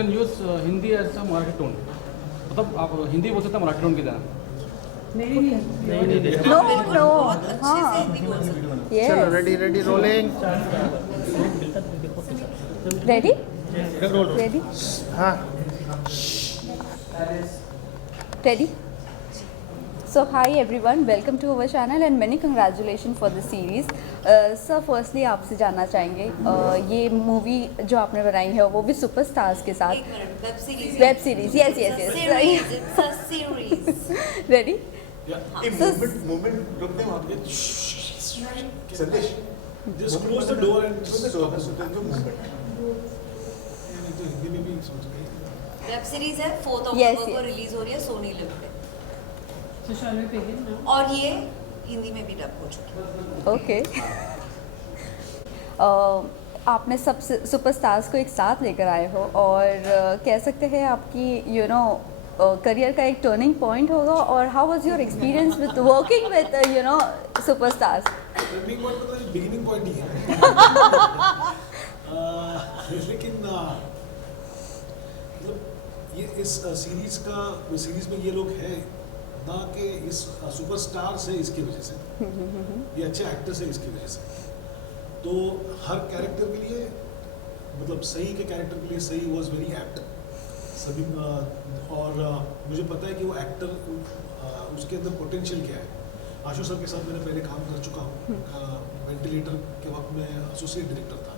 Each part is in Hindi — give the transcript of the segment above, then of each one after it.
Can use Hindi as a Marathi tone, मतलब आप हिंदी बोल सकते हैं मराठी टोन की तरह। नो नो हाँ चलो yes ready ready rolling. Ready ready हाँ ready. So hi everyone, welcome to our channel and many congratulations for the series. Sir, firstly आपसे जानना चाहेंगे ये मूवी जो आपने बनाई है वो भी सुपरस्टार्स के साथ, web series yes yes yes ready movement रुक दे वहाँ पे। संदेश just close the door and just do movement। तो हिंदी में भी सोच रही है। वेब सीरीज है 4 Yes, अक्टूबर को yes. रिलीज हो रही है सोनी लिव पे, So shall we begin now? और ये हिंदी में भी डब हो चुकी है। ओके आपने सब सुपरस्टार्स को एक साथ लेकर आए हो और कह सकते हैं आपकी करियर का एक टर्निंग पॉइंट होगा, और how was your experience with working with superstars? Turning point मतलब बिगिनिंग पॉइंट ही है। लेकिन मतलब ये इस सीरीज में ये लोग हैं ना कि इस सुपरस्टार्स है इसकी वजह से, ये अच्छे एक्टर्स है इसकी वजह से। तो हर कैरेक्टर के लिए मतलब सही के कैरेक्टर के लिए सही वाज वेरी एप्ट सभी, और मुझे पता है कि वो एक्टर उसके अंदर पोटेंशियल क्या है। आशु सर के साथ मैंने पहले काम कर चुका हूँ, वेंटिलेटर के वक्त में एसोसिएट डायरेक्टर था,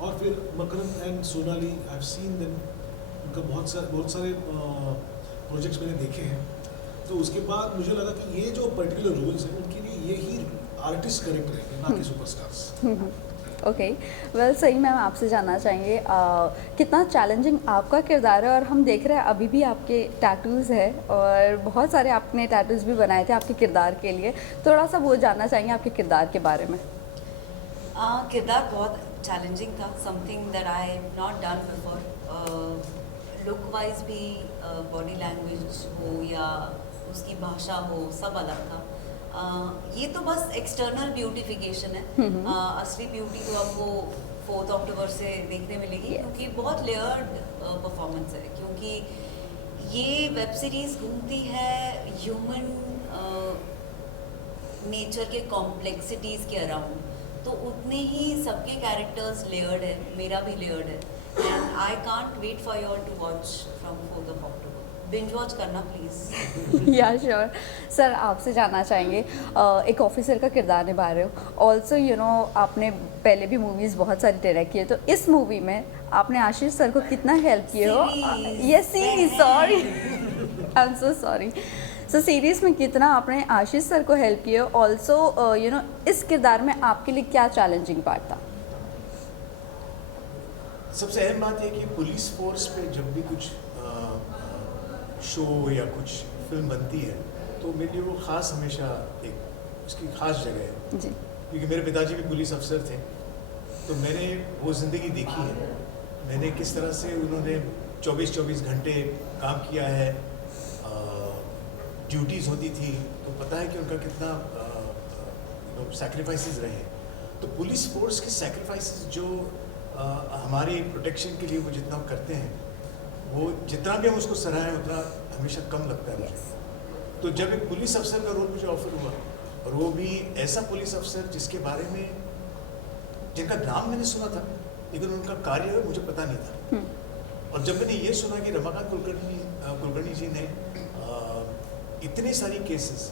और फिर Makarand and Sonali I have seen them, उनका बहुत सारे प्रोजेक्ट्स मैंने देखे हैं। तो उसके बाद मुझे लगा कि ये जो पर्टिकुलर रोल्स हैं उनके लिए यही आर्टिस्ट करेक्ट रहेंगे, ना कि सुपरस्टार्स। ओके वेल सही मैम आपसे जानना चाहेंगे कितना चैलेंजिंग आपका किरदार है, और हम देख रहे हैं अभी भी आपके टैटूज़ है और बहुत सारे आपने टैटूज़ भी बनाए थे आपके किरदार के लिए, थोड़ा सा वो जानना चाहेंगे आपके किरदार के बारे में। किरदार बहुत चैलेंजिंग था, something that I have not done before. Look wise भी, बॉडी लैंग्वेज हो या उसकी भाषा हो, सब अलग था। ये तो बस एक्सटर्नल ब्यूटिफिकेशन है, असली ब्यूटी तो आपको 4 अक्टूबर से देखने मिलेगी, क्योंकि बहुत लेयर्ड परफॉर्मेंस है, क्योंकि ये वेब सीरीज घूमती है ह्यूमन नेचर के कॉम्प्लेक्सिटीज़ के अराउंड, तो उतने ही सबके कैरेक्टर्स लेयर्ड है, मेरा भी लेयर्ड है, and I can't wait for you all to watch from 4 October. Binge watch करना प्लीज़। या श्योर सर, आपसे जानना चाहेंगे एक ऑफिसर का किरदार निभा रहे हो, ऑल्सो आपने पहले भी मूवीज़ बहुत सारी डायरेक्ट की है, तो इस मूवी में आपने आशीष सर को कितना हेल्प किए हो? Yes sorry I am so sorry. So series में कितना आपने आशीष सर को हेल्प किए हो, ऑल्सो इस किरदार में आपके लिए क्या चैलेंजिंग पार्ट था? सबसे अहम बात है कि पुलिस फोर्स पे जब भी कुछ शो या कुछ फिल्म बनती है तो मेरे लिए वो ख़ास हमेशा एक उसकी ख़ास जगह है जी, क्योंकि मेरे पिताजी भी पुलिस अफसर थे, तो मैंने वो ज़िंदगी देखी है। मैंने किस तरह से उन्होंने 24-24 घंटे काम किया है, ड्यूटीज़ होती थी, तो पता है कि उनका कितना सैक्रिफाइसेस रहे। तो पुलिस फोर्स के सैक्रिफाइसेस जो हमारे प्रोटेक्शन के लिए वो जितना करते हैं, वो जितना भी हम उसको सराहें उतना हमेशा कम लगता है मुझे। तो जब एक पुलिस अफसर का रोल मुझे ऑफर हुआ, और वो भी ऐसा पुलिस अफसर जिसके बारे में जिनका नाम मैंने सुना था लेकिन उनका कार्य मुझे पता नहीं था, और जब मैंने ये सुना कि रमाकांत कुलकर्णी जी ने इतने सारी केसेस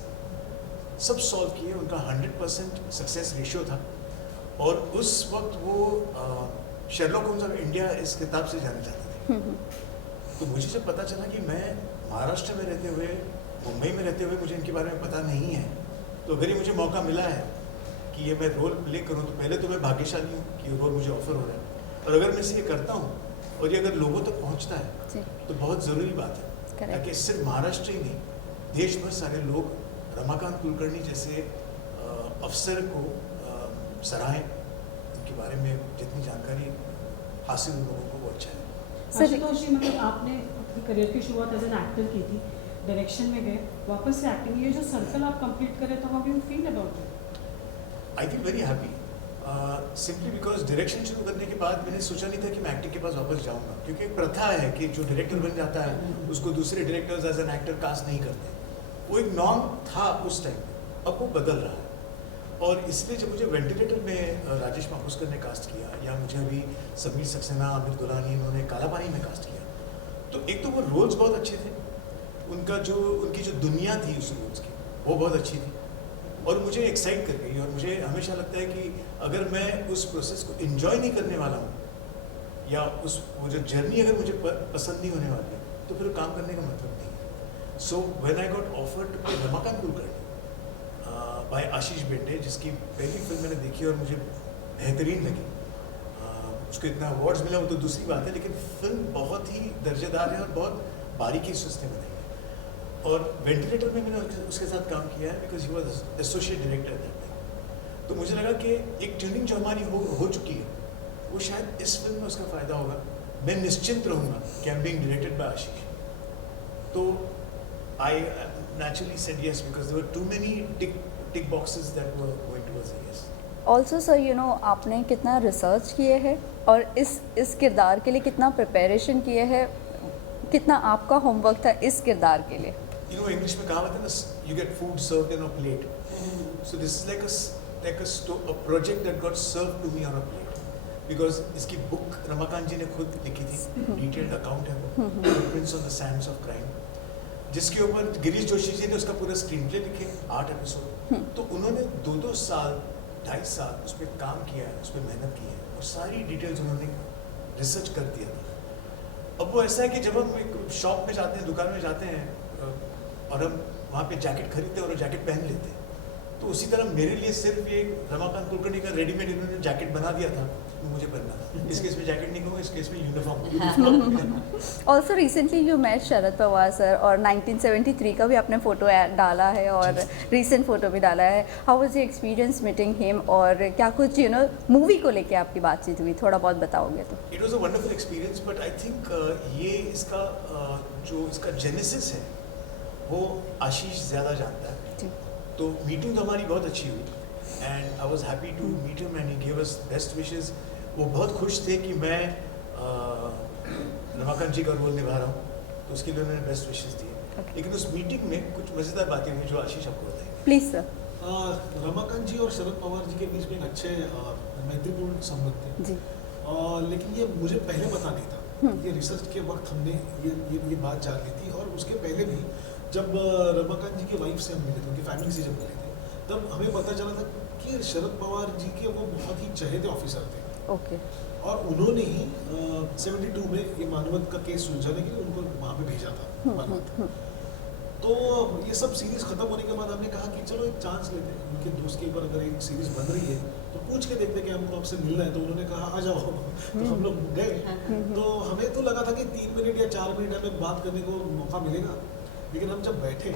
सब सॉल्व किए, उनका 100% सक्सेस रेशियो था, और उस वक्त वो शेरलॉक होम्स ऑफ इंडिया इस किताब से जाने जाते थे। तो मुझे जब पता चला कि मैं महाराष्ट्र में रहते हुए, मुंबई में रहते हुए मुझे इनके बारे में पता नहीं है, तो अगर ये मुझे मौका मिला है कि ये मैं रोल प्ले करूं, तो पहले तो मैं भाग्यशाली हूँ कि ये रोल मुझे ऑफर हो रहा है, और अगर मैं इसे ये करता हूँ और ये अगर लोगों तक पहुँचता है तो बहुत ज़रूरी बात है, ताकि सिर्फ महाराष्ट्र ही नहीं, देश भर सारे लोग रमाकांत कुलकर्णी जैसे अफसर को सराहें, उनके बारे में जितनी जानकारी हासिल हो लोगों को वो अच्छा है। आशुतोष जी, मतलब आपने अपनी करियर की शुरुआत एज एन एक्टर की थी, डायरेक्शन में गए, वापस से एक्टिंग, ये जो सर्कल आप कंप्लीट करें, तो how do you feel about it? I feel very happy. Simply because direction शुरू करने के बाद मैंने सोचा नहीं था कि मैं एक्टिंग के पास वापस जाऊंगा, क्योंकि एक प्रथा है कि जो डायरेक्टर बन जाता है उसको दूसरे directors as an actor cast नहीं करते। वो एक नॉर्म था उस टाइम, अब वो बदल रहा है। और इसलिए जब मुझे वेंटिलेटर में राजेश मापुस्कर ने कास्ट किया, या मुझे अभी समीर सक्सेना, आमिर दुलानी, इन्होंने काला पानी में कास्ट किया, तो एक तो वो रोल्स बहुत अच्छे थे, उनकी जो दुनिया थी उस रोल्स की वो बहुत अच्छी थी और मुझे एक्साइट कर गई। और मुझे हमेशा लगता है कि अगर मैं उस प्रोसेस को एंजॉय नहीं करने वाला हूँ, या वो जो जर्नी अगर मुझे पसंद नहीं होने वाली है, तो फिर काम करने का मतलब नहीं है। So when I got offer to play Ramakant Kulkarni by Ashish Bende, जिसकी पहली फिल्म मैंने देखी और मुझे बेहतरीन लगी, उसको इतना अवार्ड्स मिला वो तो दूसरी बात है, लेकिन फिल्म बहुत ही दर्जेदार है और बहुत बारीकी से उसने बनाई है। और वेंटिलेटर में मैंने उसके साथ काम किया है because he was associate director that time. तो मुझे लगा कि एक ट्यूनिंग जो हमारी हो चुकी है वो शायद इस फिल्म में उसका फ़ायदा होगा। मैं निश्चिंत रहूँगा कि I am being directed by Ashish. तो I naturally said yes because there were too many tick boxes that were going towards a yes. Also sir you know आपने कितना रिसर्च किए है और इस किरदार के लिए कितना प्रिपरेशन किए है, कितना आपका होमवर्क था इस किरदार के लिए? You know, English में कहावत है ना, you get food served on a plate. So this is like a project that got served to me on a plate. Because इसकी बुक रमाकांत जी ने खुद लिखी थी, डिटेल्ड अकाउंट है वो, Footprints on the Sands of Crime, जिसके ऊपर गिरीश जोशी जी ने उसका पूरा स्क्रीन प्ले लिखे, 8 एपिसोड। तो उन्होंने 2-2 साल, 2.5 साल उस पर काम किया है, उस पर मेहनत की है और सारी डिटेल्स उन्होंने रिसर्च कर दिया था। अब वो ऐसा है कि जब हम एक शॉप में जाते हैं, दुकान में जाते हैं और हम वहाँ पे जैकेट खरीदते हैं और जैकेट पहन लेते हैं, तो उसी तरह मेरे लिए सिर्फ ये रमाकांत कुलकर्णी का रेडीमेड इन्होंने जैकेट बना दिया था, मुझे पहनना था। इस केस में जैकेट नहीं कहूँगा, इस केस में uniform. Also recently you met Sharad Pawar sir और 1973 का भी आपने फ़ोटो डाला है और रिसेंट फ़ोटो भी डाला है। How was your experience meeting him और क्या कुछ यू नो मूवी को लेके आपकी बातचीत हुई, थोड़ा बहुत बताओगे तो? It was a wonderful experience, but I think ये जो इसका जेनेसिस है वो आशीष ज़्यादा जानता है। तो मीटिंग तो हमारी बहुत अच्छी हुई and I was happy to meet him and he gave us best wishes. वो बहुत खुश थे कि मैं रमाकांत जी का रोल निभा रहा हूँ, तो उसके लिए उन्होंने बेस्ट विशेस दिए। लेकिन उस मीटिंग में कुछ मज़ेदार बातें हुई जो आशीष आपको बताएंगे। Please sir. रमाकांत जी और शरद पवार जी के बीच में एक अच्छे मैत्रीपूर्ण संबंध थे जी। लेकिन ये मुझे पहले पता नहीं था। ये रिसर्च के वक्त हमने ये बात जान ली थी और उसके पहले भी जब रमाकांत जी की वाइफ से हम मिले थे, उनकी फैमिली से जब मिले थे, तब हमें पता चला था कि शरद पवार जी के वो बहुत ही चहेते ऑफिसर थे। ओके। और उन्होंने ही 72 में ये मानवत का केस सुलझाने के लिए उनको वहाँ पे भेजा था मानवत। तो ये सब सीरीज खत्म होने के बाद हमने कहा कि चलो एक चांस लेते हैं, उनके दोस्त के ऊपर अगर एक सीरीज बन रही है तो पूछ के देखते कि हमको आपसे मिलना है। तो उन्होंने कहा आ जाओ। तो हम लोग गए। तो हमें तो लगा था कि 3 मिनट या 4 मिनट हमें बात करने को मौका मिलेगा, लेकिन हम जब बैठे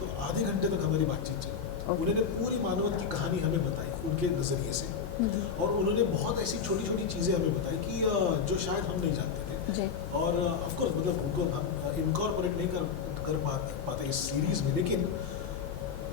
तो आधे घंटे तक हमारी बातचीत चली। उन्होंने पूरी मानवत की कहानी हमें बताई उनके नज़रिए से, और उन्होंने बहुत ऐसी छोटी छोटी चीज़ें हमें बताई कि जो शायद हम नहीं जानते थे। और ऑफ कोर्स मतलब उनको हम इनकॉर्पोरेट नहीं कर पाते इस सीरीज में, लेकिन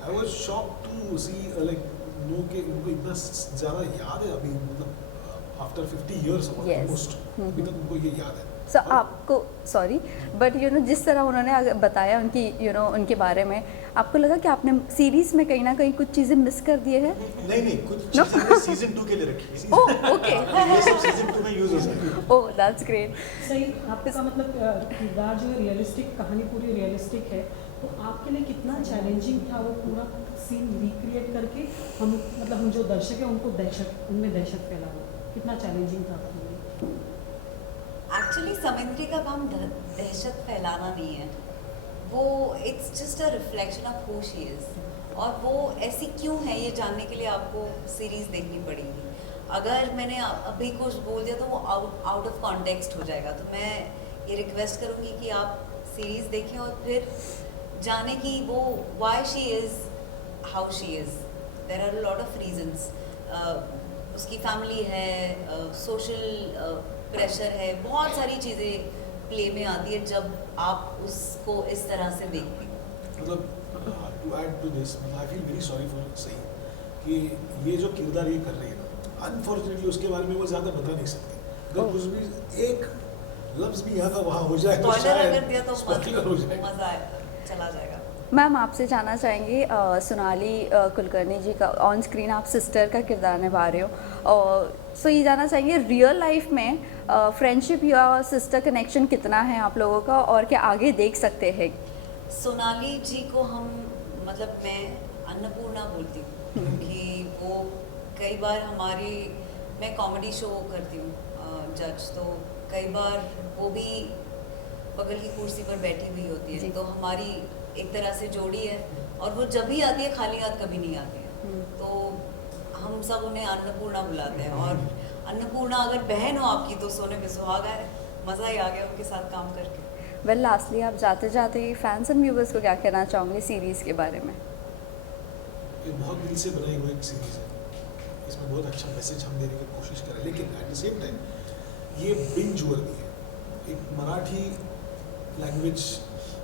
I was shock to see like no कि उनको इतना ज़्यादा याद है अभी, मतलब आफ्टर 50 इयर्स ऑलमोस्ट अभी तक उनको ये याद है। सो आपको सॉरी बट यू नो जिस तरह उन्होंने बताया उनकी उनके बारे में, आपको लगा कि आपने सीरीज में कहीं ना कहीं कुछ चीज़ें मिस कर दिए हैं? नहीं, कुछ चीज़ें सीजन 2 के लिए रखी है। Oh okay. ये सब सीजन 2 में यूज़ हो सकता है। Oh that's great. सही, आपका मतलब किरदार जो है रियलिस्टिक, कहानी पूरी रियलिस्टिक है, तो आपके लिए कितना चैलेंजिंग था वो पूरा सीन रिक्रिएट करके हम जो दर्शक हैं उनको उनमें दहशत फैलाना, कितना चैलेंजिंग था आपके लिए? एक्चुअली समिंद्री का काम दहशत फैलाना नहीं है, वो it's just a reflection of who she is, और वो ऐसी क्यों है ये जानने के लिए आपको सीरीज़ देखनी पड़ेगी। अगर मैंने अभी कुछ बोल दिया तो वो आउट ऑफ कॉन्टेक्स्ट हो जाएगा। तो मैं ये रिक्वेस्ट करूँगी कि आप सीरीज़ देखें और फिर जाने कि वो why she is how she is. There are lot of reasons, उसकी फैमिली है, सोशल प्रेशर है, बहुत सारी चीज़ें प्ले में आती है जब आप उसको इस तरह से देखते हैं। मतलब टू ऐड टू दिस, मतलब I feel very sorry for सही कि ये जो किरदार ये कर रही है ना, अनफॉर्चुनेटली उसके बारे में वो ज़्यादा बता नहीं सकती। अगर कुछ भी एक लफ्ज़ भी यहाँ का वहाँ हो जाए तो स्पॉइलर शायद अगर दिया तो स्पॉइलर हो जाए। मज़ा आएगा, चला जाएगा। मैम आपसे जानना चाहेंगे सोनाली कुलकर्णी जी का ऑन स्क्रीन आप सिस्टर का किरदार निभा रहे हो, सो ये जानना चाहेंगे रियल लाइफ में फ्रेंडशिप या सिस्टर कनेक्शन कितना है आप लोगों का और क्या आगे देख सकते हैं? सोनाली जी को हम मतलब मैं अन्नपूर्णा बोलती हूँ क्योंकि वो कई बार हमारी मैं कॉमेडी शो करती हूँ जज, तो कई बार वो भी बगल की कुर्सी पर बैठी हुई होती है, तो हमारी एक तरह से जोड़ी है और वो जब भी आती है खाली हाथ कभी नहीं आती है, तो हम सब उन्हें अन्नपूर्णा बुलाते हैं। और अन्नपूर्णा अगर बहन हो आपकी तो सोने पे सुहागा है, मज़ा ही आ गया उनके साथ काम करके। वेल लास्टली आप जाते जाते फैंस एंड व्यूवर्स को क्या कहना चाहोगे सीरीज़ के बारे में? ये बहुत दिल से बनाई हुई एक सीरीज़ है, इसमें बहुत अच्छा मैसेज हम देने की कोशिश करें, लेकिन एट द सेम टाइम ये बिंज वर्दी है। एक मराठी लैंग्वेज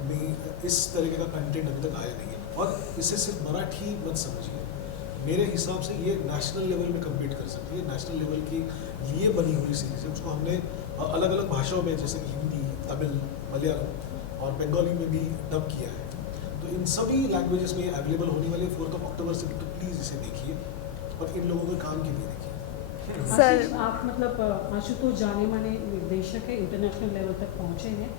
में इस तरीके का कंटेंट अभी तक आया नहीं है, और इसे सिर्फ मराठी मत समझिए, मेरे हिसाब से ये नेशनल लेवल में कम्पीट कर सकती है। नेशनल लेवल के लिए बनी हुई सीरीज़ है, उसको हमने अलग अलग भाषाओं में जैसे कि हिंदी, तमिल, मलयालम और बंगाली में भी डब किया है, तो इन सभी लैंग्वेजेस में अवेलेबल होने वाले 4 अक्टूबर से, तो प्लीज़ इसे देखिए और इन लोगों के काम के लिए देखिए। सर आशीष, आप मतलब आशुतोष जाने माने निर्देशक है, इंटरनेशनल लेवल तक पहुँचे हैं,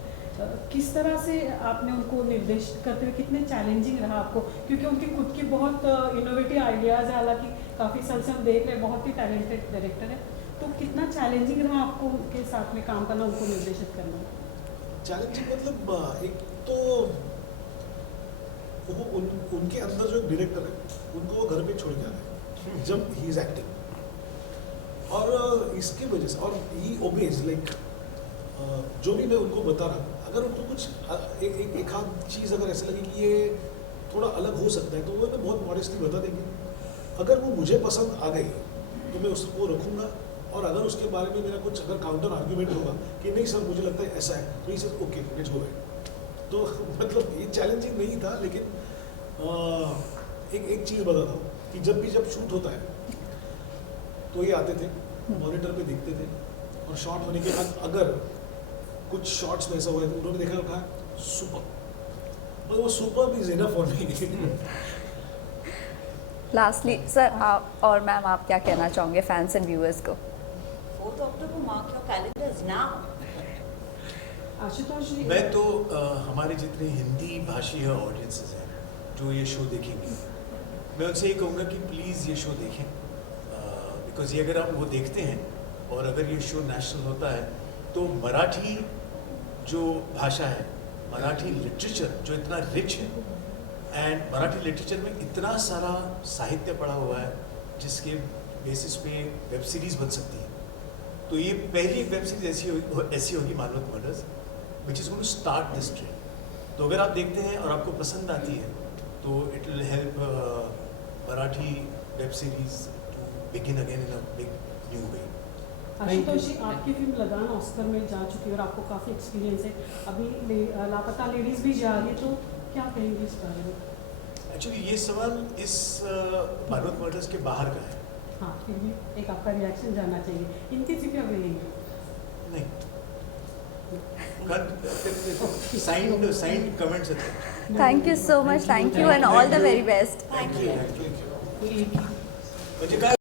किस तरह से आपने उनको निर्देशित करते हुए कितने चैलेंजिंग रहा आपको, क्योंकि उनकी खुद की बहुत इनोवेटिव आइडियाज़ है, हालांकि काफ़ी साल से हम देख रहे हैं, बहुत ही टैलेंटेड डायरेक्टर है, तो कितना चैलेंजिंग रहा आपको उनके साथ में काम करना, उनको निर्देशित करना? चैलेंजिंग मतलब एक तो वो उनके अंदर जो डायरेक्टर है उनको वो घर पे छोड़ के आते हैं जब ही इज एक्टिंग, और इसकी वजह से, और ही ओबेज लाइक जो भी मैं उनको बता रहा हूँ, अगर उनको कुछ एक आध चीज़ अगर ऐसे लगे कि ये थोड़ा अलग हो सकता है तो वो मैं बहुत मॉडेस्टली बता देंगे। अगर वो मुझे पसंद आ गई तो मैं उसको रखूँगा, और अगर उसके बारे में मेरा कुछ अगर काउंटर आर्ग्यूमेंट होगा कि नहीं सर मुझे लगता है ऐसा है, तो ये sir okay let's go back. तो मतलब ये चैलेंजिंग नहीं था, लेकिन एक चीज़ बताता हूँ कि जब शूट होता है तो ये आते थे, मॉनिटर पे देखते थे, और शॉट होने के बाद अगर कुछ शॉट्स में ऐसा हुआ है तो उन्होंने देखा कहा सुपर, तो वो super is enough for me. Lastly sir आप और मैम आप क्या कहना चाहोगे फैंस एंड व्यूअर्स को? 4 October mark your calendars now. Ashutosh ji, मैं तो हमारे जितने हिंदी भाषी ऑडियंसेस हैं जो ये शो देखेंगे, मैं उनसे ये कहूँगा कि प्लीज़ ये शो देखें, बिकॉज ये अगर आप वो देखते हैं और अगर ये शो नेशनल होता है तो मराठी जो भाषा है, मराठी लिटरेचर जो इतना रिच है, एंड मराठी लिटरेचर में इतना सारा साहित्य पड़ा हुआ है जिसके बेसिस पे वेब सीरीज़ बन सकती है। तो ये पहली वेब सीरीज ऐसी होगी Manvat murders which is going to start this trend. तो अगर आप देखते हैं और आपको पसंद आती है तो it will help Marathi web series to begin again in a big new way. Ashutosh ji, आपकी फिल्म लगान ऑस्कर में जा चुकी है और आपको काफ़ी एक्सपीरियंस है, अभी लापता लेडीज़ भी जा रही है, तो क्या कहेंगे इस बारे में? एक्चुअली ये सवाल इस मानवत मर्डर्स के बाहर का है। हाँ, फिर भी एक आपका रिएक्शन जानना चाहिए, इनकी फिक्र भी नहीं है। नहीं, साइंड कमेंट्स है। Thank you so much, thank you and all the very best. Thank you. Thank you. म्हणजे काय